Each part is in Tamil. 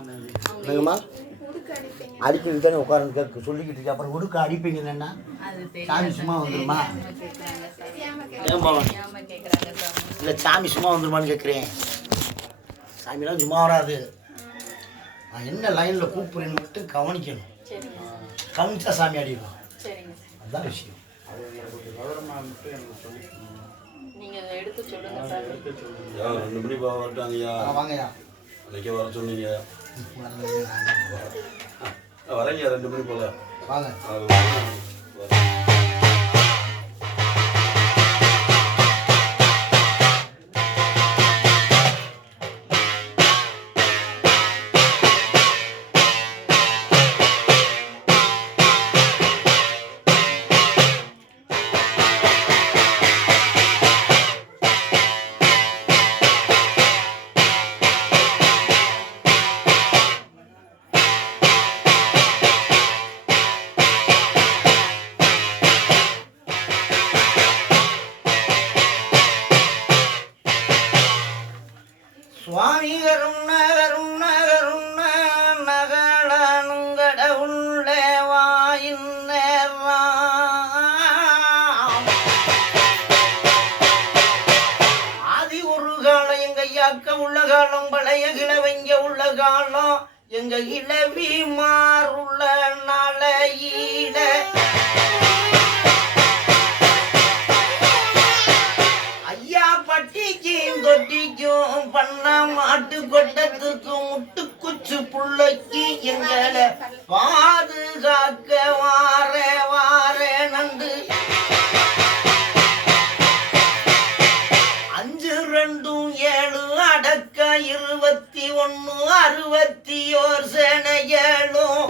என்னங்கம்மா அடிக்கிறது தானே உட்காரன்னு கேட்க சொல்லிக்கிட்டு இருக்கு. அப்புறம் உடுக்க அடிப்பீங்க இல்லைன்னா சாமி சும்மா வந்துடுமா? இல்லை சாமி சும்மா வந்துடுமான்னு கேட்குறேன். சாமிலாம் சும்மா வராது. நான் என்ன லைனில் கூப்பிட்றேன்னு மட்டும் கவனிக்கணும். கவனிச்சா சாமி அடிக்கும். அதுதான் விஷயம். ரெண்டு மணி வரட்டாங்கய்யா. வாங்கய்யா. அன்றைக்கே வர சொன்னீங்க. வரேங்க 2 மணி போல வாங்க. சுவாமி கருண கருண கருண நகடனுங்கட உள்ளே வாயின் ஆதி ஒரு காலம் எங்க ஐயாக்க உள்ள காலம் பழைய கிழவங்க உள்ள காலம் எங்க இளவி மாறுள்ள நாளையில ஐயா பட்டிக்கும் தொட்டிக்கும் பண்ண மாட்டு கொட்டத்துக்கும் முட்டு குச்சு புள்ளைக்கு எங்களை பாதுகாக்க வாரே நண்டு 5 2 7 அடக்க 21 61 சேனைகளும்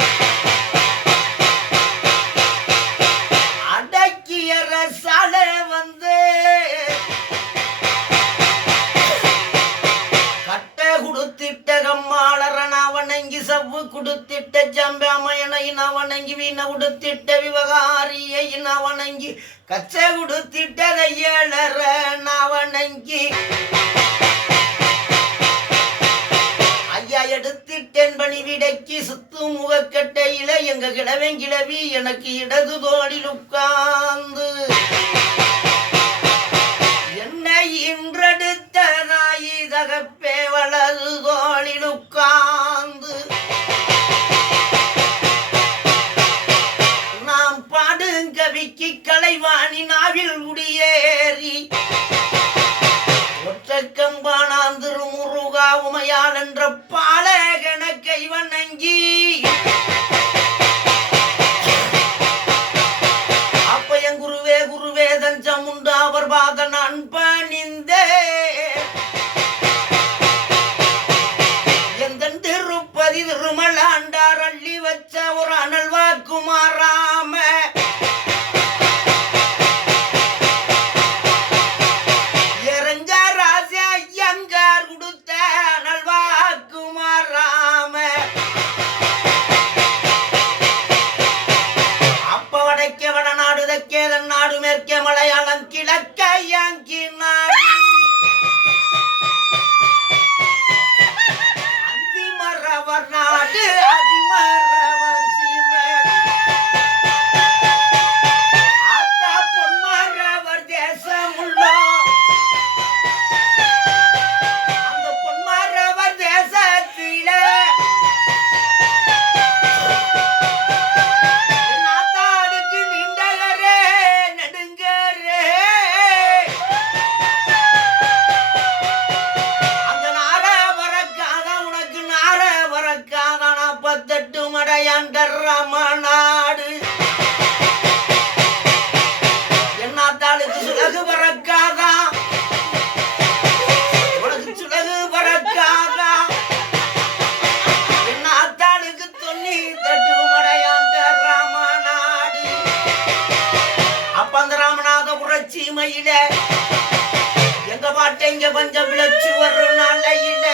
அடக்கிய ரசாலை வந்து கொடுத்திட்ட கம்மாளரன் அவனங்கி சவ்வு கொடுத்திட்ட ஜம்பாமயனை அவனங்கி வீண உடுத்திட்ட விவகாரியை அவனங்கி கச்சை கொடுத்திட்டதை ஏழரன் அவனங்கி ஐயா எடுத்திட்டேன் பணி விடைக்கு சுத்து முகக்கட்டையில எங்க கிழவன் கிழவி எனக்கு இடது தோளில் உட்கார்ந்து என்னை இன்றெடுத்ததாயி தகப்பே வலது தோளில் உட்கார்ந்து நாம் பாடுங்கவிக்கு கலைவாணி நாவில் குடியேறி ஒற்றக்கம்பானான் திருமுருகா உமையால் என்ற பாலகன கைவணங்கி அப்பயன் குருவே குருவே தஞ்சம் உண்டு அவர் பாத நான் பணிந்தே எந்தன் திருப்பதி திருமலாண்டார் அள்ளி வச்ச ஒரு அனல் வாக்குமாராம இறங்க ராசி ஐயங்கார் கொடுத்த அனல் வாக்குமாராம அப்ப வடக்க வடநாடு தெற்கே நாடு மேற்கே மலையாளம் கிழக்க யாங்கி நாடு அந்திமரவர் நாடு அதிமரவர் சீமை ஆத்தா பொன்மரவர் தேசமுள்ள அந்த பொன்மரவர் தேசத்தில நாத்தாளுக்கு நீண்டகரே நெடுங்கரே அந்த நார வரக்காத உனக்கு நார வரக்காத 48 மடையாண்ட ரமநாடு என்னாத்தாளுக்கு சுலகு பறக்காதா உனக்கு சுலகு பறக்காதா என்னாத்தாளுக்கு 98 மடையாண்ட ரமநாடு அப்ப அந்த ராமநாதபுர சீமையில எங்க பாட்டை இங்க பஞ்சம் விளைச்சு வரும் நாளையில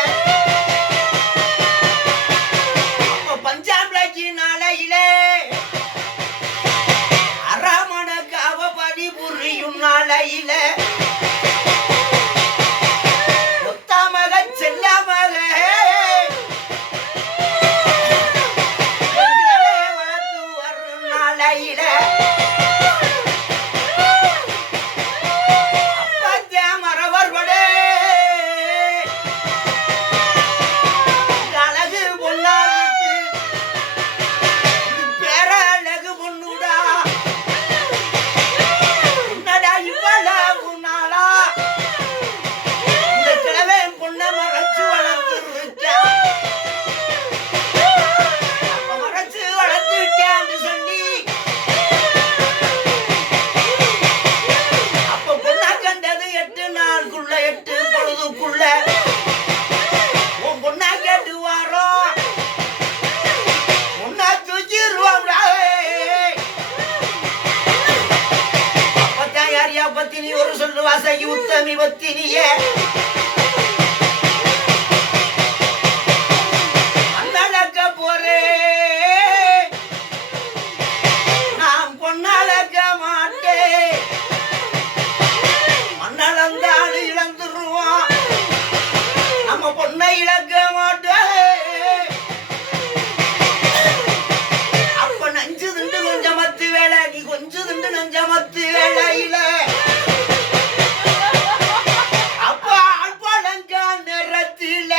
அப்ப பஞ்சாப் விளைச்சி நாளையில அராமணக்கு அவ பதி புரியும் நாளையில ஒத்தாமக செல்லாமக பத்தினி ஒரு சொல்லு வாசகி உத்தமி பத்தினியே அண்ணழக்க போறே நாம் பொண்ணழக்க மாட்டே மண்ணளந்தாடு இழந்துருவான் நம்ம பொண்ணை இழக்க மாட்டே அப்ப நஞ்சு திண்டு கொஞ்சம் மத்து வேலை நீ கொஞ்சம் திண்டு நஞ்ச மத்து வேலையில அப்ப ஆழ்பாலங்க நிறத்தில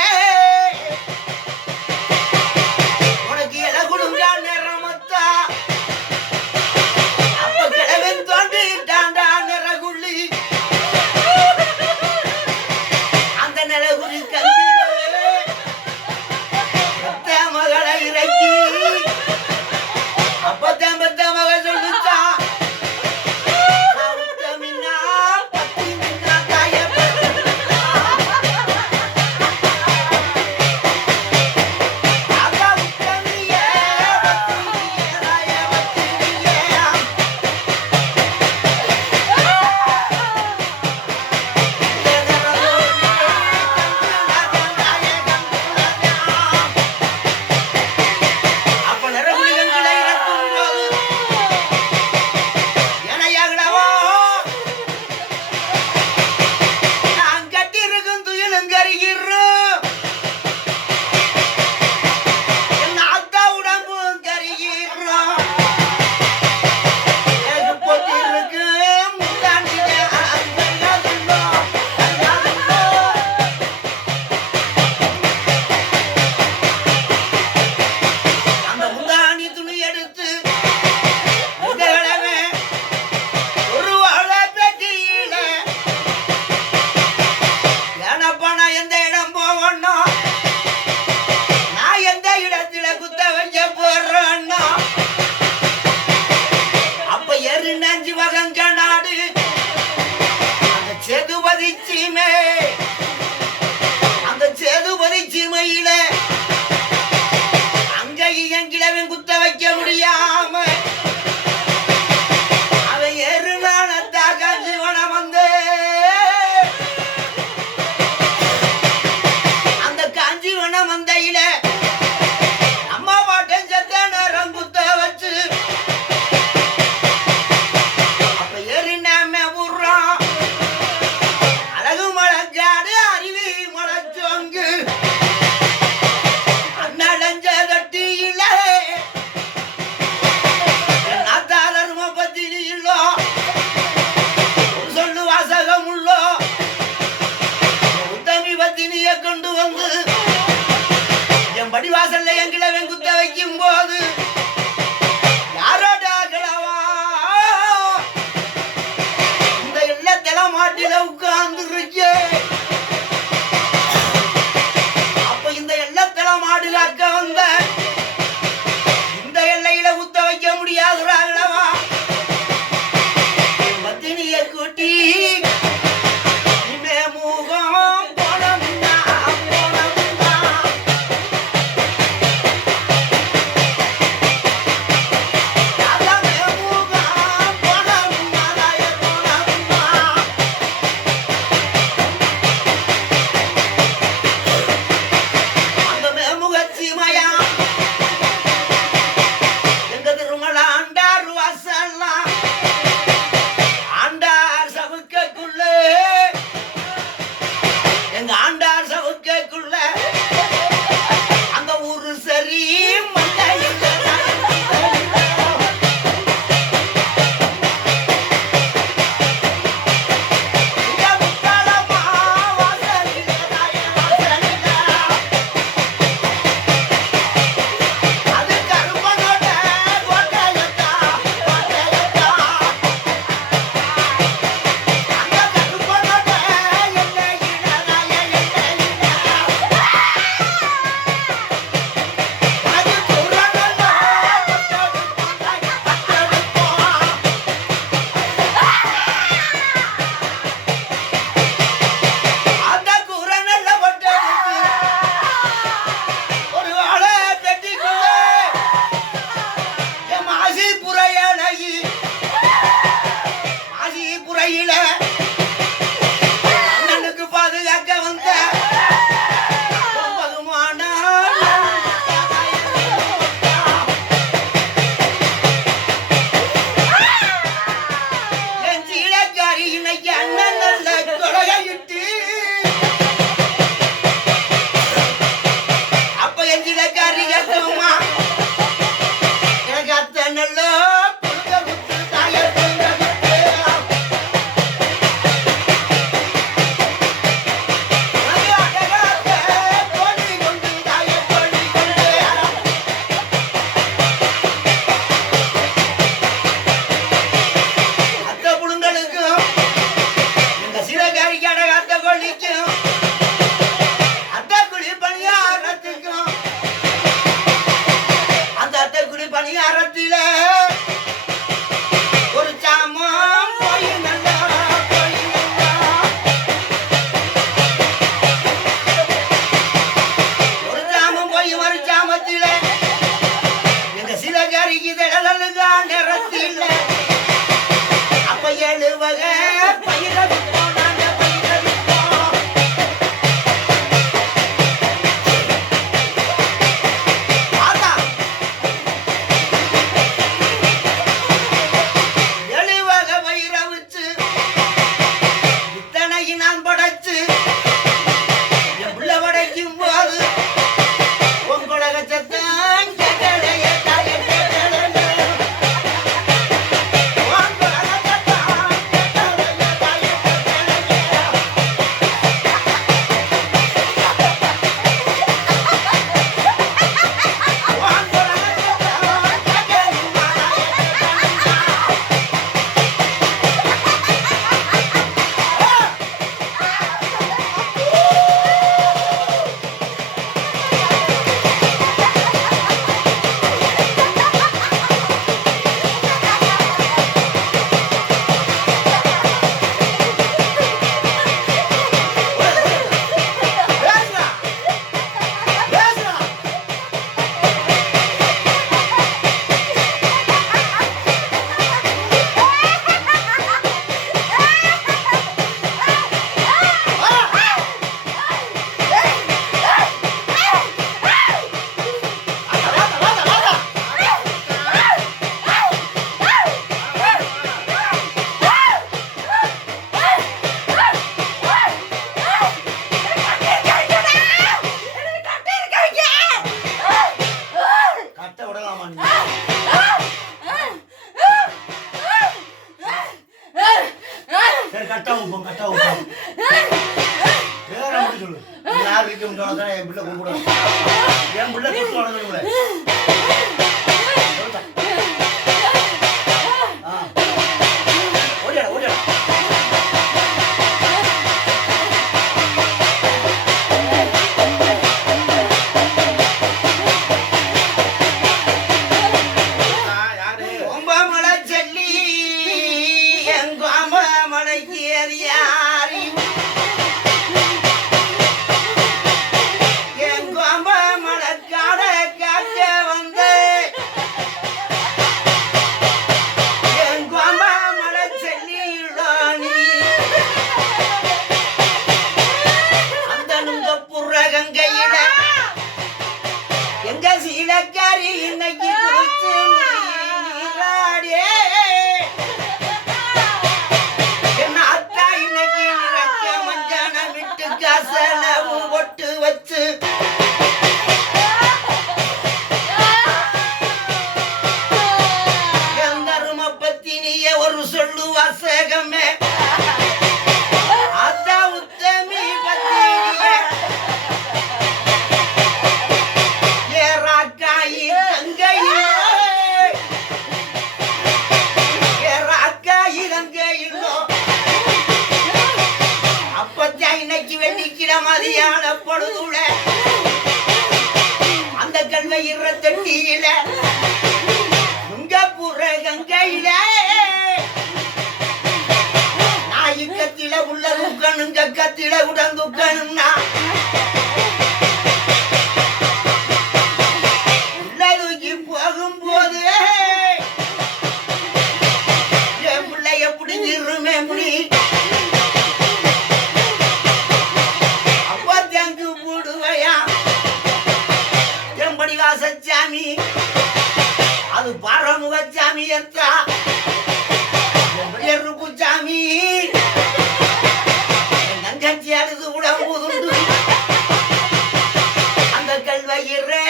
உனக்கு இல கொடுங்க நிறமத்தா அப்ப கிழவன் தோண்டிட்டாண்டா நிறகுள்ளி அந்த நிலகுறி கல்வியிலே மகளை இறக்கி அப்பத்தான் பெத்த மக சொல்லுச்சா உத்தமின்னா பத்தினா தாய அக்கா உத்தமியே பத்தினியே தாய பத்தினியே அப்ப நிறகுலிகளை இறக்கும் போது எனையாகடவோ நான் கட்டியிருக்கும் துயிலும் கருகிறோம் என் அத்தா உடம்பும் கருகிறோம் எனக்கு போட்டிருக்கு முந்தாண்டிலே அந்த முந்தாணி துணி எடுத்து இந்த கிழமை ஒரு வாழை பெட்டியில ஏனப்பா நான் எந்த இடம் போவணும் நான் எந்த இடத்துல குத்த வைக்க போறேன்னா அப்ப எரு நஞ்சு வகங்க நாடு அந்த சேதுபதி சீமை அந்த சேதுபதி சீமையில அங்கேயும் கிழவன் குத்த வைக்க முடியாம அவன் எருநானத்தாக ஜீவனம் வந்து அந்த காஞ்சிவனம் வந்தையில அம்மா பாட்டன் செத்த நேரம் குத்த வச்சு அப்ப எருநாம உர்றான் அழகு மழக்காடு அருவி மலைச்சோங்கு அண்ணாடஞ்ச தட்டியில நாத்தாரரும பத்தினி இல்லோ ஒரு சொல்லு வாசகம் உள்ளோ உத்தமி பத்தினிய கொண்டு வந்து என் படி வாசல்ல என் கிழவன் குத்த வைக்கும் போது யாரோட கிழவா இந்த இல்லத்தில மாட்டில உட்கார்ந்து இருக்கே அப்ப இந்த எல்லத்தில மாடு காக்க வந்த இந்த எல்லையில குத்த வைக்க முடியாதுறாங்களவா பத்தினிய கூட்டி இமே மூகம் போனமுன்னா அதமே மூகம் போனமுன்னா தாய போனமுன்னா அந்த மேமுகச்சிமையா எங்க திருமல ஆண்டார் வாசல்லாம் ஆண்டார் சவுக்குள்ள எங்க ஆண்டார் சவுக்குள்ள அந்த ஊரு சரி மண்டையில இந்த முத்தாளமா வாசலில தாய வாசலில சீதக்காரி கட்டுமா எனக்கு அத்தை நல்லோ பணியாரத்தில ஒரு சாமம் போய் நல்லா ஒரு சாமம் போய் ஒரு சாமத்தில எங்க சிலகாரிக்கு திடலுகா நிறத்தில அப்ப 7 வகை பயிரது என் பிள்ளை கும்பிடுவேன் என் பிள்ளை குத்து வளர்ந்து ஓடியா ஓடியா சீலக்காரி இன்னைக்கு என்ன அத்தா இன்னைக்கு மஞ்சான விட்டு காசனவு ஒட்டு வச்சு என் தரும பத்தி நீய ஒரு சொல்லு வாசகமே அத்தா உத்தமி பத்தி மதியான பொழுதுல அந்த கல்வை தண்ணியில உங்க புற கங்கையில நாயுக்கத்தில உள்ள துக்கணுங்க கத்தில உடன் துக்கணும்னா உள்ள தூக்கி போகும்போது என் பிள்ளைய பிடிச்சிருமே முடி சாமி அது பாரமுக சாமி எத்தா சாமி தங்கச்சி அழுது உடம்புதுண்டு அந்த கல்வயிறே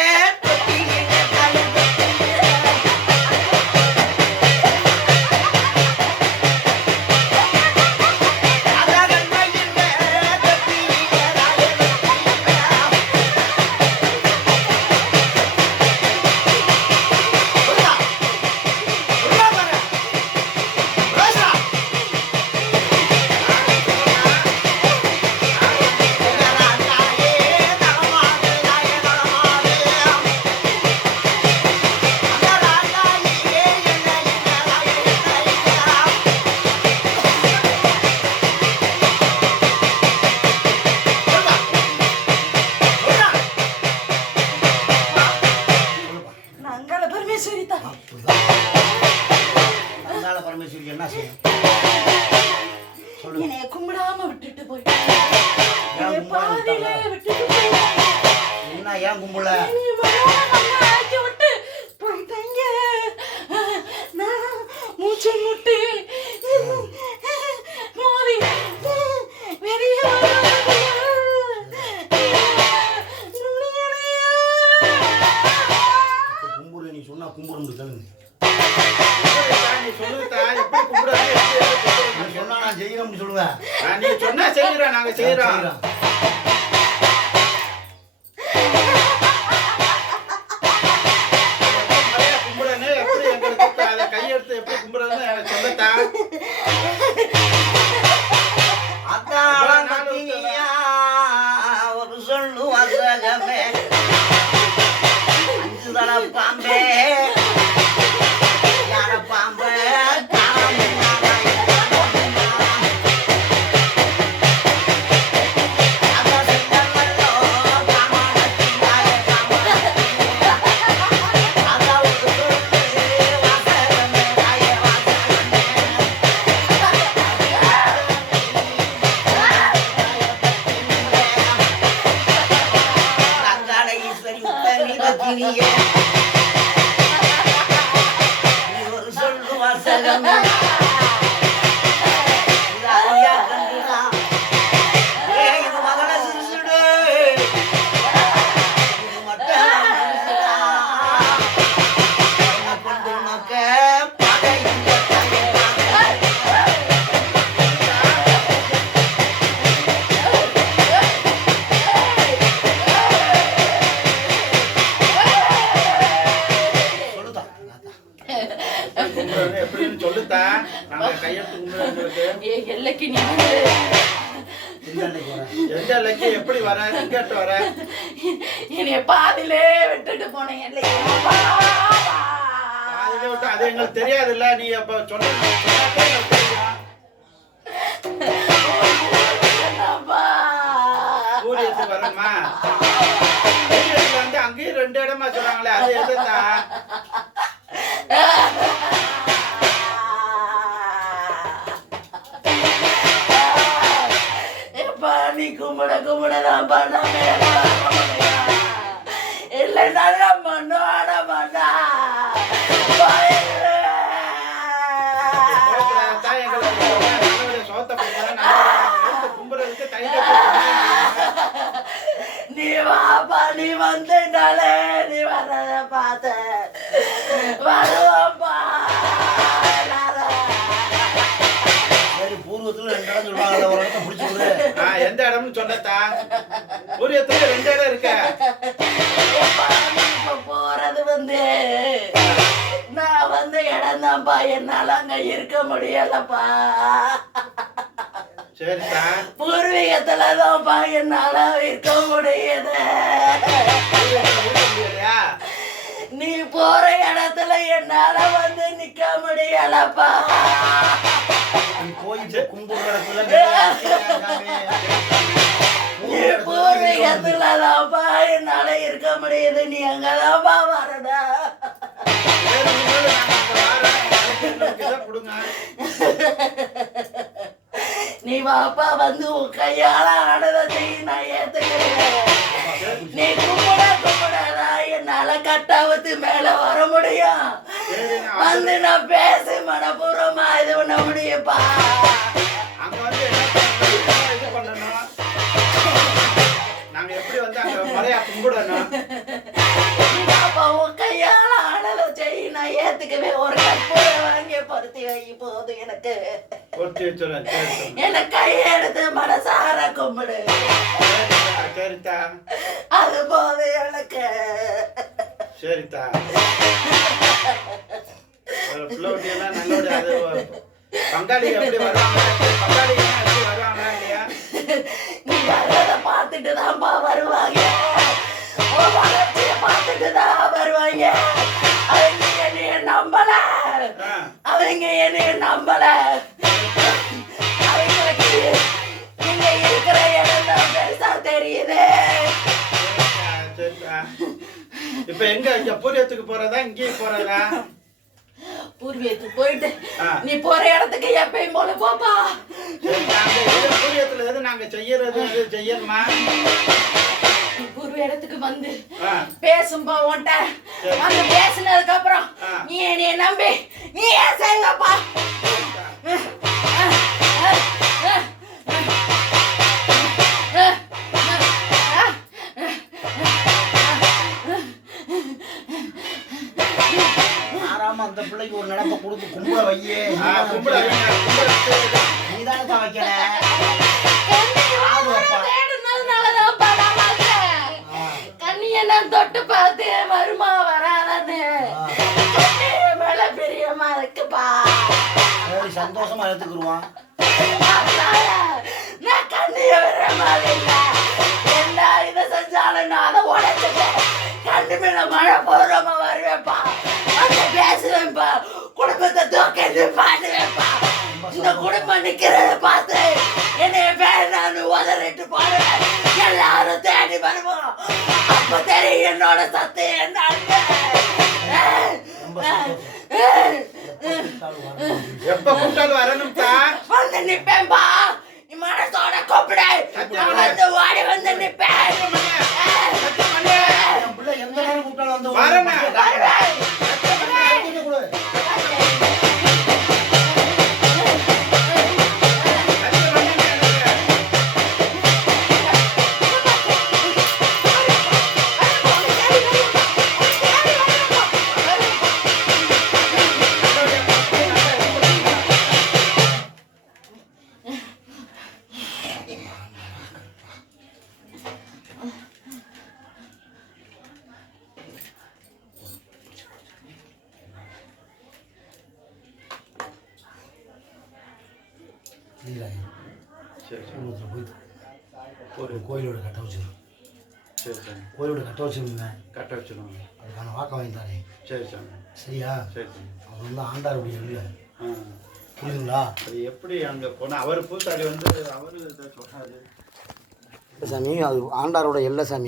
பரமேஸ்வரி தான். அதனால பரமேஸ்வரி என்ன செய்யும்? என்னைய கும்பிடாம விட்டுட்டு போயிட்டாங்க. என்ன ஏன் கும்பல விட்டு போயிட்டாங்க. நான் மூச்சு முட்டி மோதி வெளியே கும்புடு. நீ சொன்னா கும்பிடு தருங்க. சொன்னா நான் செய்யணும்னு சொல்லுவேன். நீ சொன்னா செய்யறோம், நாங்க செய்யறோம். கும்பிடன்னு எப்படி எங்களுக்கு அதை கையெடுத்து எப்படி கும்பிடுறதுன்னு எனக்கு சொல்லத்தா. ஒரு சொல்லு வாசகமே அஞ்சு தலை பாம்பே யார பாம்பே ஒரு சொல்லு வாசகமே இது மகனை சிரிச்சுடு இது மட்டும் கொண்டு நோக்க எப்படின்னு சொல்லுத்தா. நாங்க கையெடுத்து கும்பிடுறோம். எல்லைக்கு நீ எந்த எல்லைக்கு எப்படி வர? எங்கிட்ட வர? என்னைய பாதிலே விட்டுட்டு போனேன். எல்லைக்கு பாதிலே விட்டு அது எங்களுக்கு தெரியாதுல்ல. நீ அப்ப சொன்ன சூரியத்துக்கு வரமா? சூரியத்துக்கு வந்து அங்கேயும் 2 இடமா சொல்றாங்களே, அது எதுனா? நீ கும்பிடதான் பண்ண இல்லை நல்லா பண்ணாட பண்ணா நீ வாப்பா, நீ வந்துட்டாலே நீ வர்றத பார்த்த வருவாப்பா. எந்த இடம்னு சொன்னதா? சூரியத்துல 2 இடம் இருக்க. போறது வந்து நான் வந்து இடம் தான்ப்பா. என்னால அங்க இருக்க முடியலப்பா. சரிப்பா. பூர்வீகத்துலதான்ப்பா என்னால இருக்க முடியுது. நீ போற இடத்துல என்னால வந்து நிக்க முடியலப்பா. பூர்வீகத்துலதான்ப்பா என்னால இருக்க முடியுது. நீ அங்கதான்ப்பா வரடா. நீ வாப்பா வந்து உன் கையால ஆனதை செய்ய நான் ஏத்துக்கிறேன். நீ கும்பிடாதா என்னால கட்டாவத்து மேல வர முடியும். வந்து நான் பேசி மனப்பூர்வமா இது பண்ண முடியும்ப்பா. நாங்க எப்படி வந்து அங்க முறையா கும்பிடணும்? அப்பா உன் கையால ஆனதை செய்ய நான் ஏத்துக்கவே. ஒரு கற்பூரம் வாங்கி பருத்தி வை போது எனக்கு. எனக்கு கையெடுத்து மனசார கும்பிடு. சரிதா. அது போது எனக்கு. சரிதா. நல்ல பங்காளி எப்படி வருவாங்க? பங்காளி எப்படி வருவாங்க இல்லையா? நீ வர்றதை பார்த்துட்டு தான்ப்பா வருவாங்க. வளர்ச்சியை பார்த்துட்டு தான் வருவாங்க. அவங்க என்னைய நம்பல. அவங்களுக்கு நீங்க இருக்கிற இடம் தான் பெருசா தெரியுது. இப்ப எங்க இங்க பூரியத்துக்கு போறதா இங்கே போறதா? பூர்வீகத்துக்கு போயிட்டு ஆ. நீ போற இடத்துக்கு எப்பயும் போல போப்பா. பூரியத்துல எது நாங்க செய்யறது செய்யணுமா? நீ பூர்வ இடத்துக்கு வந்து ஆ. பேசும்பா உன்ட்ட. வந்து பேசினதுக்கு அப்புறம் நீ என்னைய நம்பி நீ ஏன் செய்வப்பா. ஆறாம அந்த பிள்ளைக்கு ஒரு நினைப்ப கொடுத்து கும்பல வையே. கும்பிட நீதானே தான் வைக்கல. தேடுனதுனாலதான்ப்பா நான் வந்தேன். கண்ணிய நான் தொட்டு பார்த்து வருமா வராதான்னு கண்ணி மேல பிரியமா இருக்குப்பா. சரி, சந்தோஷமா எடுத்துக்கிடுவான். அதனால நான் கண்ணிய வர மாதிரி இல்லை. என்ன இதை செஞ்சாலும் நான் அதை உடைச்சிட்டேன். கண்ணு மேல மழை போடுறமா வருவேப்பா. வந்து பேசுவேன்ப்பா. குடும்பத்தை தூக்கி பாடுவேன்ப்பா. இந்த குடும்பம் நிக்கிறத பார்த்து என்னைய பேர் நான் உதறிட்டு போடுவேன். எல்லாரும் தேடி வருவோம். அப்ப தெரியும் என்னோட சத்து என்னன்னு. எப்ப கூப்பிட்டாலும் வரணும்க்கா. வந்து நிப்பேன்பா. நீ மனசோட கூப்பிடு. நான் வந்து ஓடி வந்து நிப்பேன். என் பிள்ளை எந்த நேரம் கூப்பிட்டாலும் வந்து வரேன். வருவேன். கொடு. சரி ஒரு கோயிலோட கட்ட வச்சிருக்கோம். சரி சரி. கோயிலோட கட்ட வச்சிருந்தேன். கட்ட வச்சிருவாங்க. அதுக்கான வாக்க வாங்கி தானே. சரி சாமி. சரியா? சரி சரி. அவர் வந்து ஆண்டாருடைய இல்லை. ஆ. புரியுதுங்களா? அது எப்படி அங்க போனா அவர் பூசாரி வந்து அவரு இதை சொன்னாரு. சாமி அது ஆண்டாரோட எல்லை சாமி.